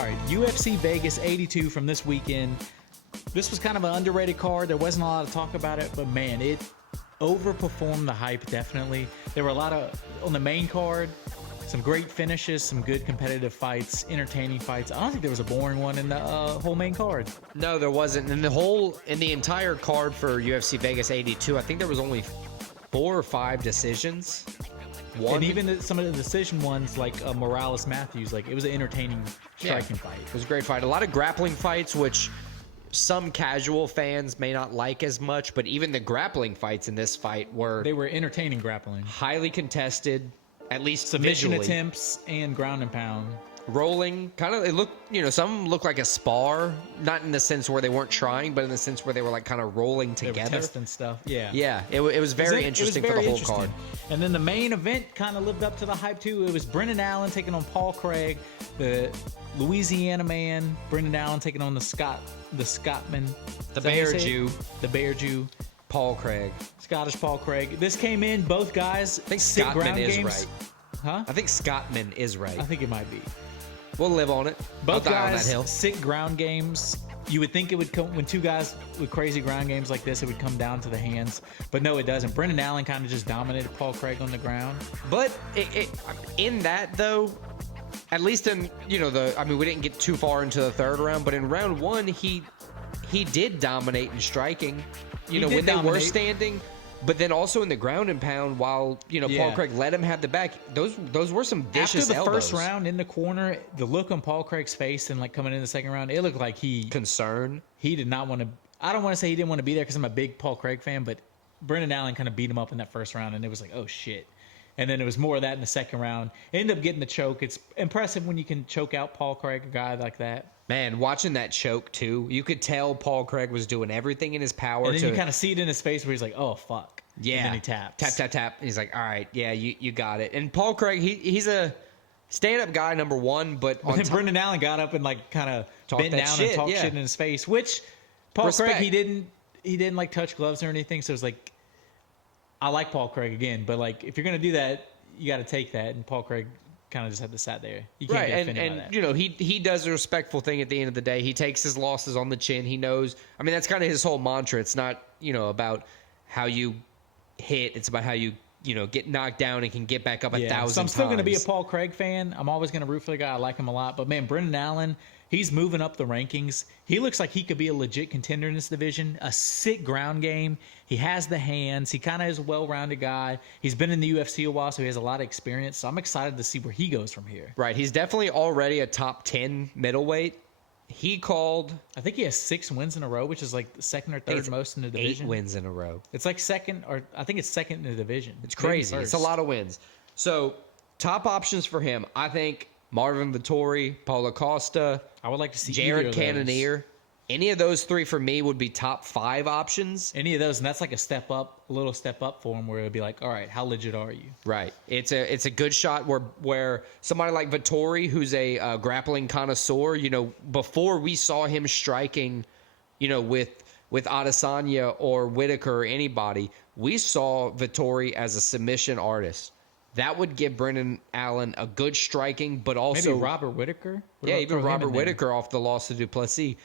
All right, UFC Vegas 82 from this weekend. This was kind of an underrated card. There wasn't a lot of talk about it, but man, it overperformed the hype, definitely. There were a lot of, on the main card, some great finishes, some good competitive fights, entertaining fights. I don't think there was a boring one in the whole main card. No, there wasn't. In the entire card for UFC Vegas 82, I think there was only 4 or 5 decisions. And even some of the decision ones, like Morales Matthews, like it was an entertaining striking fight. It was a great fight. A lot of grappling fights, which some casual fans may not like as much, but even the grappling fights in this fight they were entertaining grappling. Highly contested, at least submission visually. Attempts and ground and pound. Rolling, kind of, it looked, some looked like a spar, not in the sense where they weren't trying, but in the sense where they were like kind of rolling together. They were testing stuff. Yeah. Yeah, it was very interesting for the whole card. And then the main event kind of lived up to the hype too. It was Brendan Allen taking on Paul Craig, the Louisiana man. Brendan Allen taking on the Scotsman. The Bear Jew. The Bear Jew. Paul Craig. Scottish Paul Craig. This came in, both guys. I think Scottman is right. Huh? I think Scottman is right. I think it might be. We'll live on it. Both guys, sick ground games. You would think it would come when two guys with crazy ground games like this, it would come down to the hands. But no, it doesn't. Brendan Allen kind of just dominated Paul Craig on the ground. But in that, though, at least in, we didn't get too far into the third round, but in round 1, he did dominate in striking. When they were standing. But then also in the ground and pound, while Paul Craig let him have the back, those were some vicious elbows. After the elbows. first round in the corner, the look on Paul Craig's face and like coming in the second round, it looked like concerned. He did not want to. I don't want to say he didn't want to be there because I'm a big Paul Craig fan, but Brendan Allen kind of beat him up in that first round, and it was like, oh shit. And then it was more of that in the second round. Ended up getting the choke. It's impressive when you can choke out Paul Craig, a guy like that. Man, watching that choke too, you could tell Paul Craig was doing everything in his power. And then you kind of see it in his face where he's like, oh, fuck. Yeah. And then he taps. Tap, tap, tap. And he's like, all right, yeah, you got it. And Paul Craig, he's a stand-up guy, number one, but then Brendan Allen got up and like kind of bent down and talked shit in his face, which Paul Craig, he didn't like touch gloves or anything. So it's like, I like Paul Craig again, but like if you're going to do that, you got to take that. And Paul Craig kind of just had to sat there. You can't get offended by that. He does a respectful thing at the end of the day. He takes his losses on the chin. He knows. I mean, that's kind of his whole mantra. It's not about how you hit. It's about how you get knocked down and can get back up 1,000 times. So I'm still going to be a Paul Craig fan. I'm always going to root for the guy. I like him a lot. But man, Brendan Allen, he's moving up the rankings. He looks like he could be a legit contender in this division. A sick ground game. He has the hands. He kind of is a well-rounded guy. He's been in the UFC a while, so he has a lot of experience. So I'm excited to see where he goes from here. Right. He's definitely already a top 10 middleweight. He called... I think he has 6 wins in a row, which is like the second or third most in the division. 8 wins in a row. It's like second, or I think it's second in the division. It's crazy. It's a lot of wins. So, top options for him, I think Marvin Vettori, Paulo Costa... I would like to see Jared Cannonier. Any of those 3 for me would be top 5 options. Any of those, and that's like a little step up for him, where it would be like, all right, how legit are you? Right. It's a good shot where somebody like Vettori, who's a grappling connoisseur, before we saw him striking, with Adesanya or Whitaker or anybody, we saw Vettori as a submission artist. That would give Brendan Allen a good striking, but also... Maybe Robert Whitaker? Yeah, even Robert Whitaker off the loss to Duplessis.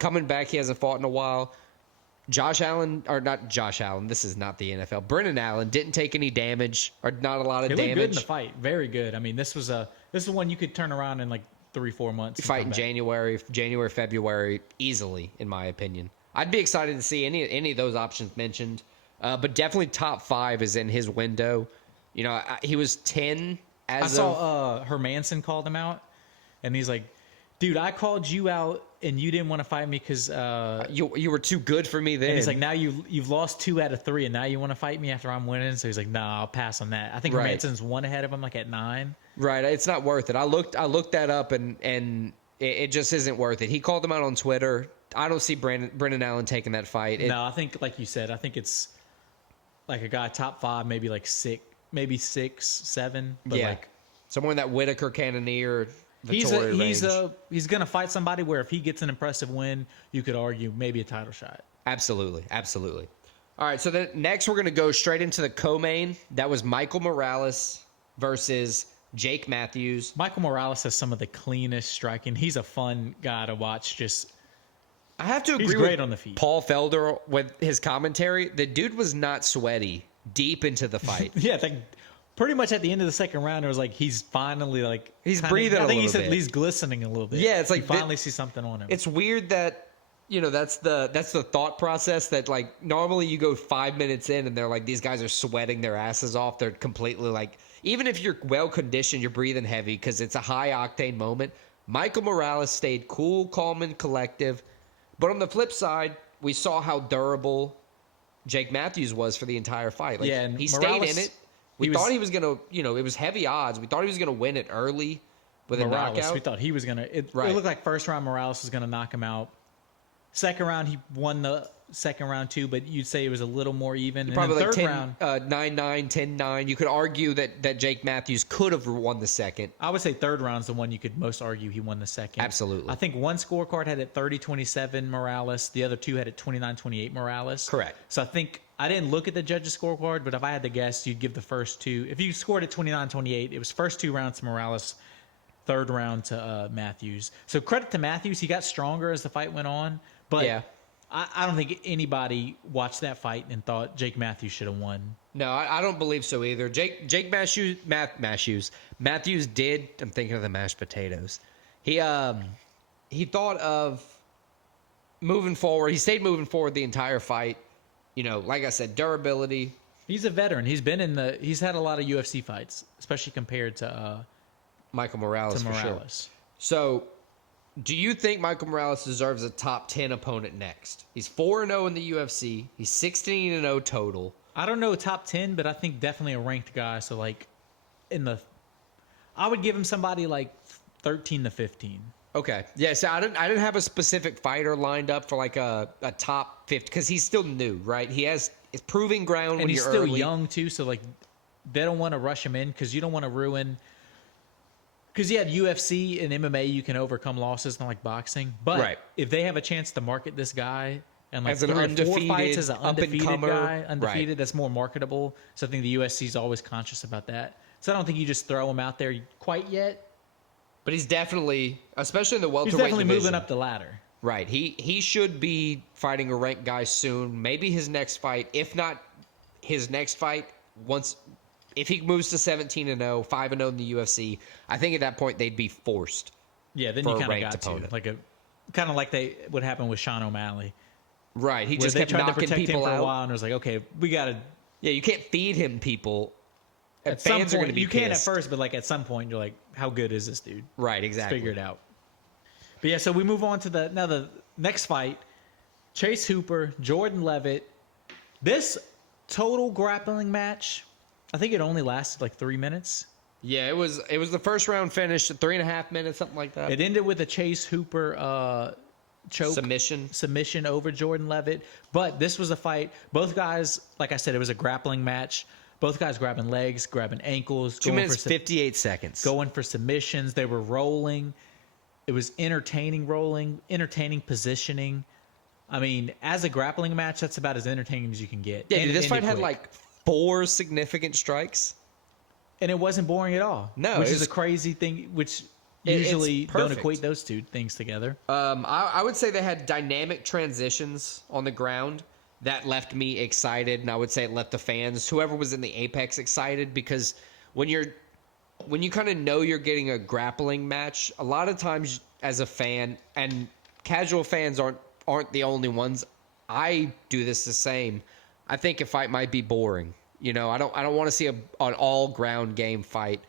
Coming back, he hasn't fought in a while. This is not the NFL. Brendan Allen didn't take any damage, or not a lot of damage. He looked good in the fight. Very good. I mean, this is one you could turn around in like 3-4 months. Fight in January, February, easily, in my opinion. I'd be excited to see any of those options mentioned, but definitely top 5 is in his window. He was 10 as I saw Hermanson called him out, and he's like, dude, I called you out and you didn't want to fight me because you were too good for me then. And he's like, now you've lost 2 out of 3, and now you want to fight me after I'm winning. So he's like, nah, I'll pass on that. I think Hermanson's 1 ahead of him, like at 9. Right, it's not worth it. I looked that up, and it just isn't worth it. He called him out on Twitter. I don't see Brendan Allen taking that fight. No, I think, like you said, I think it's like a guy top 5, maybe like 6, maybe 6, 7. But like someone that Whitaker, Cannonier. He's gonna fight somebody where if he gets an impressive win, you could argue maybe a title shot. Absolutely. All right, so then next we're gonna go straight into the co-main. That was Michael Morales versus Jake Matthews. Michael Morales has some of the cleanest striking. He's a fun guy to watch. I have to He's agree great with on the feet. Paul Felder with his commentary. The dude was not sweaty deep into the fight. Yeah, pretty much at the end of the second round, it was like he's finally like He's breathing a I think little he said bit. at least glistening a little bit. Yeah, it's like you finally see something on him. It's weird that that's the thought process that like normally you go 5 minutes in and they're like these guys are sweating their asses off. They're completely like, even if you're well conditioned, you're breathing heavy because it's a high octane moment. Michael Morales stayed cool, calm, and collective. But on the flip side, we saw how durable Jake Matthews was for the entire fight. Like, and he Morales, stayed in it. We thought he was gonna, it was heavy odds. We thought he was gonna win it early with a knockout. We thought he was gonna. It looked like first round Morales was gonna knock him out. Second round, he won the second round too, but you'd say it was a little more even. And Probably then like third 10, round, 9-9, 10-9. You could argue that Jake Matthews could have won the second. I would say third round's the one you could most argue he won the second. Absolutely. I think one scorecard had it 30-27 Morales. The other two had it 29-28 Morales. Correct. So I think I didn't look at the judges' scorecard, but if I had to guess, you'd give the first two. If you scored at 29-28, it was first two rounds to Morales, third round to Matthews. So credit to Matthews. He got stronger as the fight went on. But yeah. I don't think anybody watched that fight and thought Jake Matthews should have won. No, I don't believe so either. Jake Matthews did. I'm thinking of the mashed potatoes. He thought of moving forward. He stayed moving forward the entire fight. Like I said, durability. He's a veteran. He's had a lot of UFC fights, especially compared to Michael Morales, for sure. So, do you think Michael Morales deserves a top 10 opponent next? He's 4-0 in the UFC. He's 16-0 total. I don't know top 10, but I think definitely a ranked guy. So like I would give him somebody like 13 to 15. Okay. Yeah, so I didn't have a specific fighter lined up for like a top 50 because he's still new, right? It's proving ground and when he's you're still early. young too, so like they don't want to rush him in because you don't want to ruin. Because UFC and MMA, you can overcome losses, not like boxing. But if they have a chance to market this guy and like as an 3 or 4 undefeated, fights as an undefeated guy, right. that's more marketable. So I think the UFC is always conscious about that. So I don't think you just throw him out there quite yet. But he's definitely, especially in the welterweight he's definitely division, moving up the ladder. Right. He should be fighting a ranked guy soon. Maybe his next fight, if not his next fight, if he moves to 17-0, 5-0 in the UFC, I think at that point they'd be forced. Yeah, then you kind of got opponent. To kind of like they would happen with Sean O'Malley. Right. He just kept tried knocking to protect people him for out. a while, and it was like, okay, we got to. Yeah, you can't feed him people. At Fans some are going point, to be you pissed. can at first, but like at some point, you're like, how good is this dude? Right. Exactly. Let's figure it out. But yeah, so we move on to the next fight. Chase Hooper, Jordan Leavitt. This total grappling match, I think it only lasted like 3 minutes. Yeah, it was the first round finish, 3.5 minutes, something like that. It ended with a Chase Hooper choke submission over Jordan Leavitt. But this was a fight. Both guys, like I said, it was a grappling match. Both guys grabbing legs, grabbing ankles. 2 minutes, 58 seconds. Going for submissions. They were rolling. It was entertaining rolling, entertaining positioning. I mean, as a grappling match, that's about as entertaining as you can get. Yeah, dude, this fight had like 4 significant strikes. And it wasn't boring at all. No. Which is a crazy thing, which usually don't equate those two things together. I would say they had dynamic transitions on the ground that left me excited, and I would say it left the fans, whoever was in the apex, excited, because when you kind of know you're getting a grappling match, a lot of times as a fan, and casual fans aren't the only ones. I do this the same. I think a fight might be boring. I don't want to see an all ground game fight,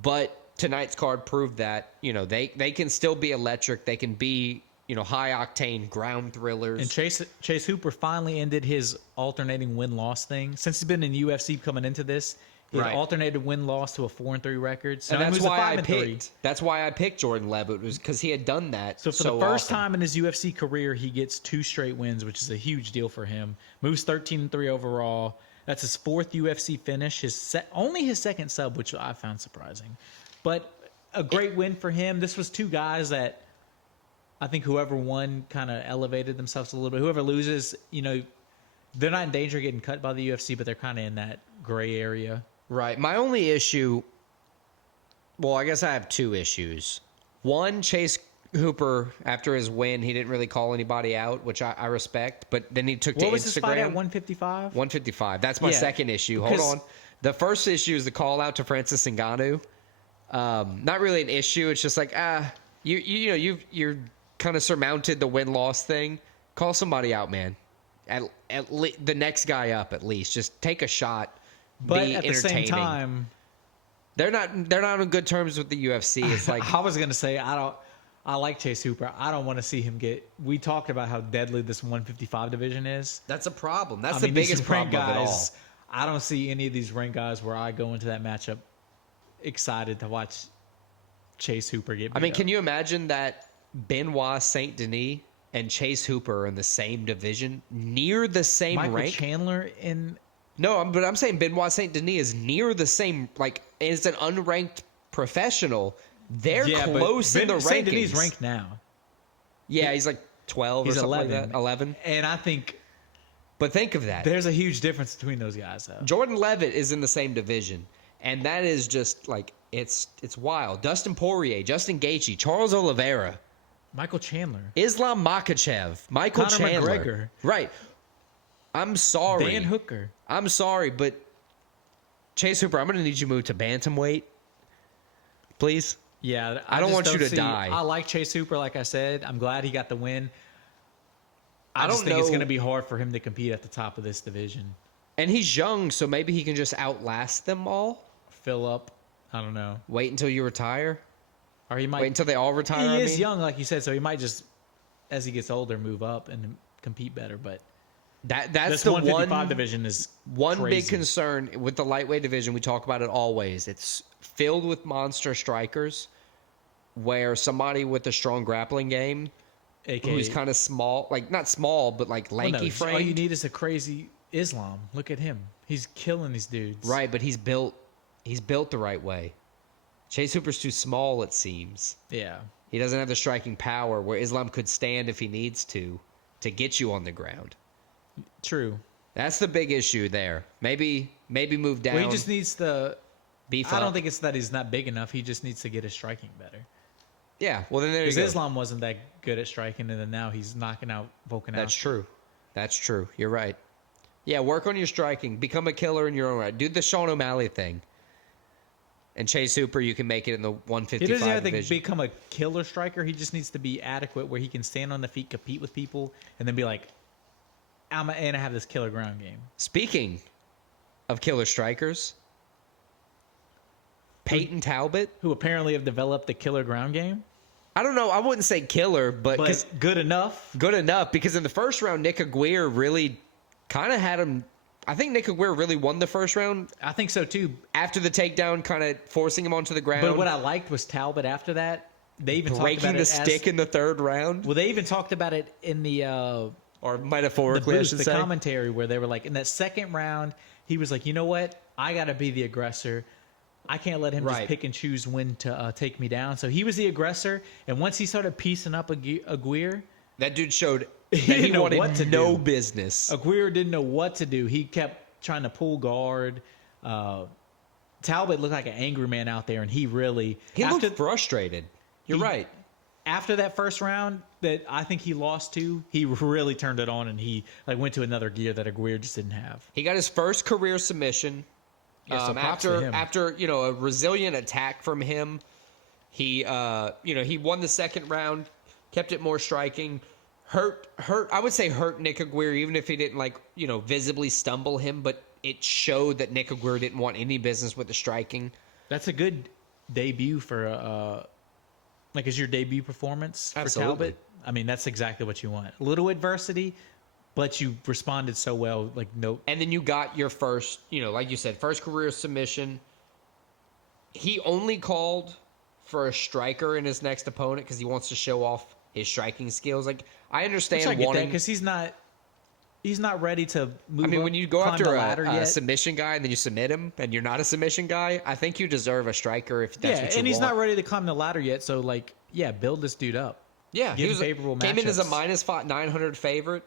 but tonight's card proved that they can still be electric. They can be high octane ground thrillers. And Chase Hooper finally ended his alternating win-loss thing. Since he's been in UFC coming into this, he had alternated win-loss to a 4-3 record. So and that's why I picked Jordan Leavitt, was because he had done that. So for the first time in his UFC career, he gets 2 straight wins, which is a huge deal for him. Moves 13-3 overall. That's his 4th UFC finish. Only his 2nd sub, which I found surprising. But a great win for him. This was 2 guys that I think whoever won kind of elevated themselves a little bit. Whoever loses, they're not in danger of getting cut by the UFC, but they're kind of in that gray area. Right. My only issue Well, I guess I have two issues. One, Chase Hooper, after his win, he didn't really call anybody out, which I respect. But then he took to Instagram. What was his fight at 155? 155. That's my second issue. Hold on. The first issue is the call out to Francis Ngannou. Not really an issue. It's just like you're kind of surmounted the win loss thing. Call somebody out, man. The next guy up at least. Just take a shot. But be at the entertaining. same time, they're not on good terms with the UFC. It's like I was gonna say I like Chase Hooper. I don't want to see him get. We talked about how deadly this 155 division is. that's a problem. That's the biggest problem of it all. I don't see any of these ranked guys where I go into that matchup excited to watch Chase Hooper get beat I mean, up. can you imagine that Benoit Saint Denis and Chase Hooper are in the same division, near the same Michael rank? Chandler in. No, but I'm saying Benoit Saint Denis is near the same. Like, is an unranked professional. They're close in the rankings. Saint Denis ranked now. Yeah, he's like 12 He's or something 11. like that. 11. And I think But think of that. there's a huge difference between those guys, though. Jordan Leavitt is in the same division, and that is just like it's wild. Dustin Poirier, Justin Gaethje, Charles Oliveira, Michael Chandler, Islam Makhachev, Michael Conor Chandler. McGregor. Right. I'm sorry. Dan Hooker. I'm sorry, but Chase Hooper, I'm going to need you to move to bantamweight, please. Yeah, I don't just want you to see- die. I like Chase Hooper, like I said. I'm glad he got the win. I just don't think it's know- going to be hard for him to compete at the top of this division. And he's young, so maybe he can just outlast them all. Fill up. I don't know. Wait until you retire. Or he might. Wait until they all retire. He I is mean. young, like you said, so he might just, as he gets older, move up and compete better. But That's this the 155 division is one crazy. big concern with the lightweight division. We talk about it always. It's filled with monster strikers, where somebody with a strong grappling game, AKA, who's kind of small, like not small, but like lanky frame. All you need is a crazy Islam. Look at him. He's killing these dudes. Right, but he's built the right way. Chase Hooper's too small, it seems. Yeah. He doesn't have the striking power where Islam could stand if he needs to get you on the ground. True. That's the big issue there. Maybe move down. Well, he just needs the. beef I up. don't think it's that he's not big enough. He just needs to get his striking better. Yeah, well then there you Because go. Islam wasn't that good at striking, and then now he's knocking out Volkanovski. That's true. That's true. You're right. Yeah, work on your striking. Become a killer in your own right. Do the Sean O'Malley thing. And Chase Hooper, you can make it in the 155 He doesn't have to division. become a killer striker. He just needs to be adequate where he can stand on the feet, compete with people, and then be like, and I have this killer ground game. Speaking of killer strikers, Payton Talbott. Who apparently have developed the killer ground game. I don't know. I wouldn't say killer, but But good enough. good enough because in the first round, Nick Aguirre really kind of had him. I think Nick Aguirre really won the first round I think so too. after the takedown, kind of forcing him onto the ground. But what I liked was Talbot after that. They even talked breaking about the it stick in the third round, Well, they even talked about it in the or metaphorically, I booth, should the say. commentary where they were like, in that second round, he was like, you know what? I got to be the aggressor. I can't let him just Right. pick and choose when to take me down. So he was the aggressor. And once he started piecing up Aguirre, That dude showed that didn't he know wanted what to no do. business. Aguirre didn't know what to do. He kept trying to pull guard. Talbot looked like an angry man out there, and he really He after, looked frustrated. You're right. after that first round that I think he lost to, he really turned it on, and he like went to another gear that Aguirre just didn't have. He got his first career submission. Yeah, so props to him. After a resilient attack from him, he he won the second round, kept it more striking. Hurt. I would say hurt Nick Aguirre, even if he didn't visibly stumble him, but it showed that Nick Aguirre didn't want any business with the striking. That's a good debut for is your debut performance for Absolutely. Talbot. I mean, that's exactly what you want. A little adversity, but you responded so well. Like no, And then you got your first, like you said, first career submission. He only called for a striker in his next opponent because he wants to show off his striking skills. Like I understand I get that wanting. because he's not ready to move. I mean, up, when you go climb after the ladder a yet. submission guy and then you submit him and you're not a submission guy, I think you deserve a striker if that's what you and he's want. not ready to climb the ladder yet. So build this dude up. Yeah, Give he him favorable came in as a matchups. -900 favorite,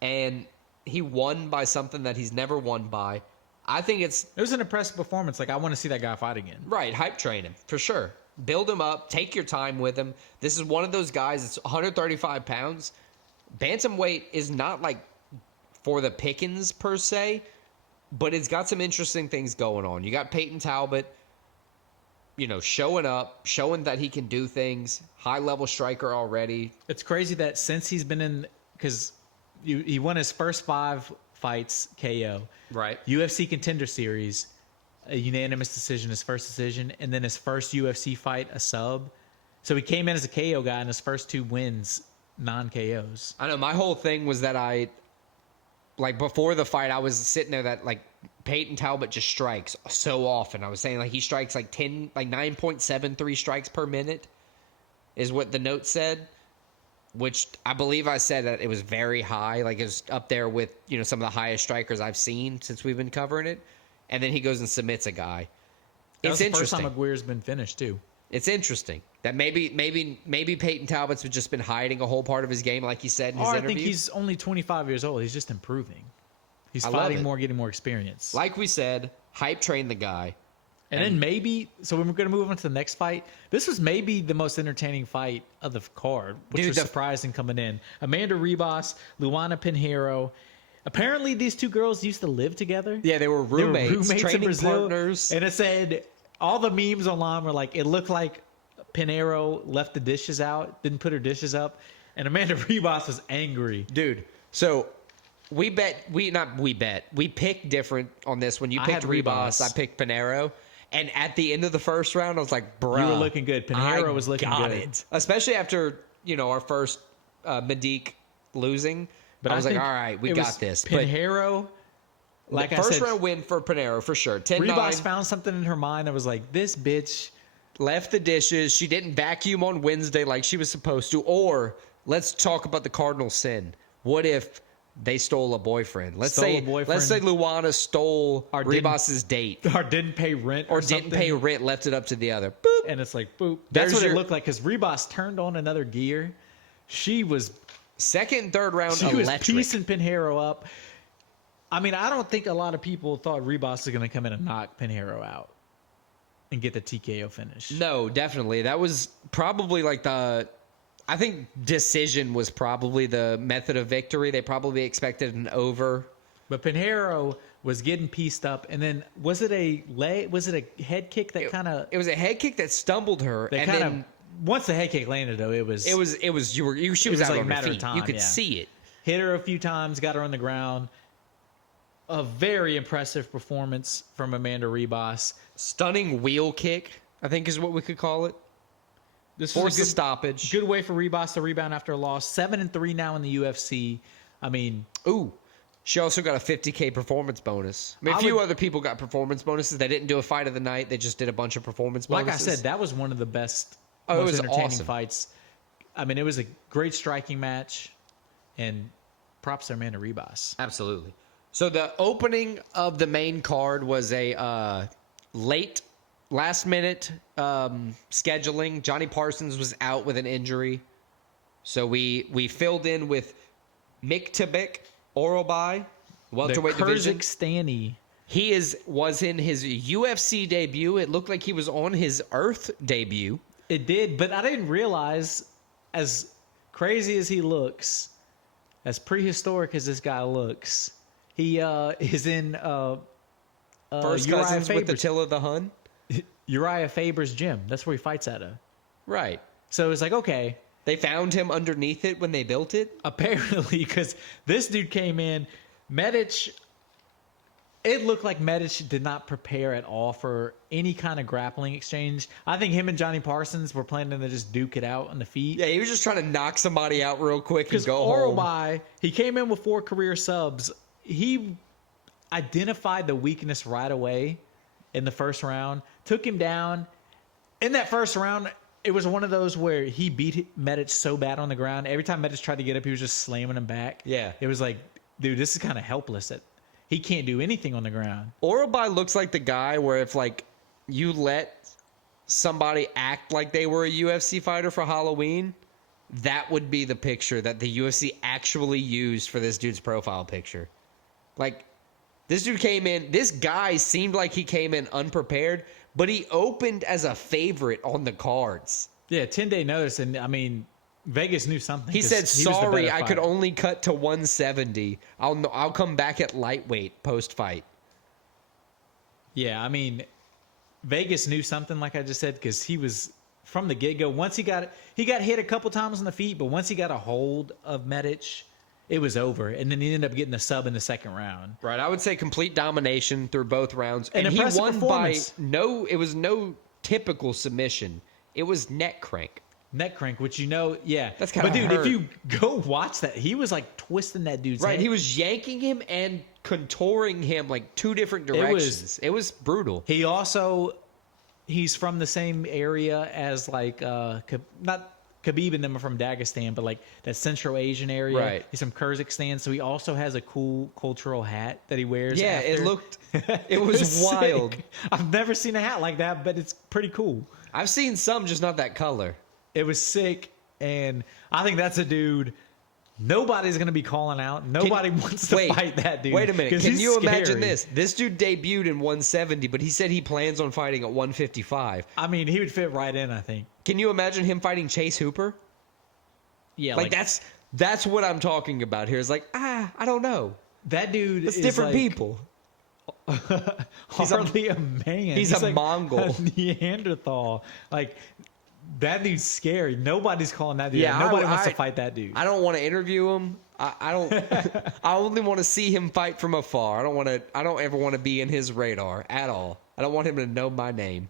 and he won by something that he's never won by. I think it's It was an impressive performance. Like, I want to see that guy fight again. right. Hype train him for sure. Build him up. Take your time with him. This is one of those guys that's 135 pounds. Bantamweight is not like for the pickings per se, but it's got some interesting things going on. You got Payton Talbott, showing up, showing that he can do things. High level striker already. It's crazy that since he's been in, because he won his first 5 fights KO. Right. UFC Contender Series, a unanimous decision, his first decision, and then his first UFC fight, a sub. So he came in as a KO guy, and his first 2 wins, non-KOs. I know. My whole thing was that before the fight, I was sitting there that, Payton Talbott just strikes so often. I was saying, he strikes 9.73 strikes per minute is what the note said, which I believe I said that it was very high. It was up there with, some of the highest strikers I've seen since we've been covering it. And then he goes and submits a guy. That's the first time Aguirre's been finished, too. It's interesting that maybe Payton Talbott's just been hiding a whole part of his game, like he said in his interview. I think he's only 25 years old. He's just improving. He's fighting more, getting more experience. Like we said, hype train the guy. And then maybe, so we're going to move on to the next fight. This was maybe the most entertaining fight of the card, which was surprising coming in. Amanda Ribas, Luana Pinheiro. Apparently, these 2 girls used to live together. Yeah, they were roommates training in Brazil, partners. And it said, all the memes online were it looked like Pinheiro left the dishes out, didn't put her dishes up, and Amanda Ribas was angry. Dude, so we picked different on this. When you picked Ribas, I picked Pinheiro. And at the end of the first round, I was like, bro. You were looking good. Pinheiro was looking good. It. Especially after, our first Medique losing. But I was like, all right, we got this. Pinheiro, I said, first round win for Pinheiro for sure. 10-9. Ribas found something in her mind that was like, this bitch left the dishes. She didn't vacuum on Wednesday like she was supposed to. Or let's talk about the cardinal sin. What if they stole a boyfriend? Let's say Luana stole Ribas's date. Or didn't pay rent. Or didn't pay rent, left it up to the other. Boop. And it's like, boop. That's what it looked like, because Ribas turned on another gear. She was... Second and third round she electric. Was piecing Pinheiro up. I mean, I don't think a lot of people thought Ribas was going to come in and knock Pinheiro out and get the TKO finish. No, definitely. That was probably I think decision was probably the method of victory. They probably expected an over. But Pinheiro was getting pieced up, and then was it a head kick that kind of... It was a head kick that stumbled her, and then... Once the head kick landed, though, it was she was out on her feet. Time, you could see it. Hit her a few times, got her on the ground. A very impressive performance from Amanda Ribas. Stunning wheel kick, I think is what we could call it. This was a good stoppage. Good way for Ribas to rebound after a loss. 7-3 now in the UFC. I mean, she also got a $50K performance bonus. I mean, a few other people got performance bonuses. They didn't do a fight of the night. They just did a bunch of performance bonuses. Like I said, that was one of the best. Most entertaining fights. I mean, it was a great striking match, and props to Amanda Ribas. Absolutely. So the opening of the main card was a last-minute scheduling. Johnny Parsons was out with an injury, so we filled in with Myktybek, Orolbai, welterweight division. Kyrgyzstani. He was in his UFC debut. It looked like he was on his Earth debut. It did, but I didn't realize, as crazy as he looks, as prehistoric as this guy looks, he is in First Uriah Cousins Faber's, with Attila the Hun? Uriah Faber's gym. That's where he fights out of. Right. So it's like, okay. They found him underneath it when they built it? Apparently, because this dude came in, Medic... It looked like Medic did not prepare at all for any kind of grappling exchange. I think him and Johnny Parsons were planning to just duke it out on the feet. Yeah, he was just trying to knock somebody out real quick and go Orolbai, he came in with 4 career subs. He identified the weakness right away in the first round, took him down. In that first round, it was one of those where he beat Medic so bad on the ground. Every time Medic tried to get up, he was just slamming him back. Yeah. It was like, dude, this is kind of helpless. He can't do anything on the ground. Orolbai looks like the guy where if you let somebody act like they were a UFC fighter for Halloween, that would be the picture that the UFC actually used for this dude's profile picture. This dude came in. This guy seemed like he came in unprepared, but he opened as a favorite on the cards. Yeah, 10-day notice, and I mean, Vegas knew something. He said, was the "Sorry, better I could fighter." only cut to 170. I'll come back at lightweight post fight." Yeah, I mean, Vegas knew something, like I just said, because he was from the get go. Once he got hit a couple times on the feet, but once he got a hold of Medic, it was over. And then he ended up getting a sub in the second round. Right, I would say complete domination through both rounds, An and he impressive won by performance. It was no typical submission. It was neck crank. Neck crank, which yeah. That's kinda But dude, hurt. if you go watch that, he was like twisting that dude's Right, head. he was yanking him and contouring him like two different directions. It was brutal. He's from the same area as like not Khabib and them are from Dagestan, but like that Central Asian area. Right. He's from Kyrgyzstan, so he also has a cool cultural hat that he wears. Yeah, after. it was It's wild. sick. I've never seen a hat like that, but it's pretty cool. I've seen some, just not that color. It was sick, and I think that's a dude nobody's going to be calling out. Nobody wants to fight that dude. Wait a minute. 'cause Can he's you scary. imagine this? This dude debuted in 170, but he said he plans on fighting at 155. I mean, he would fit right in, I think. Can you imagine him fighting Chase Hooper? Yeah, Like that's what I'm talking about here. It's like, I don't know. that dude It's is different like people. hardly a man. He's a like Mongol. a Neanderthal. Like, that dude's scary. Nobody's calling that dude. Yeah, out. Nobody wants to fight that dude. I don't want to interview him. I don't. I only want to see him fight from afar. I don't ever want to be in his radar at all. I don't want him to know my name.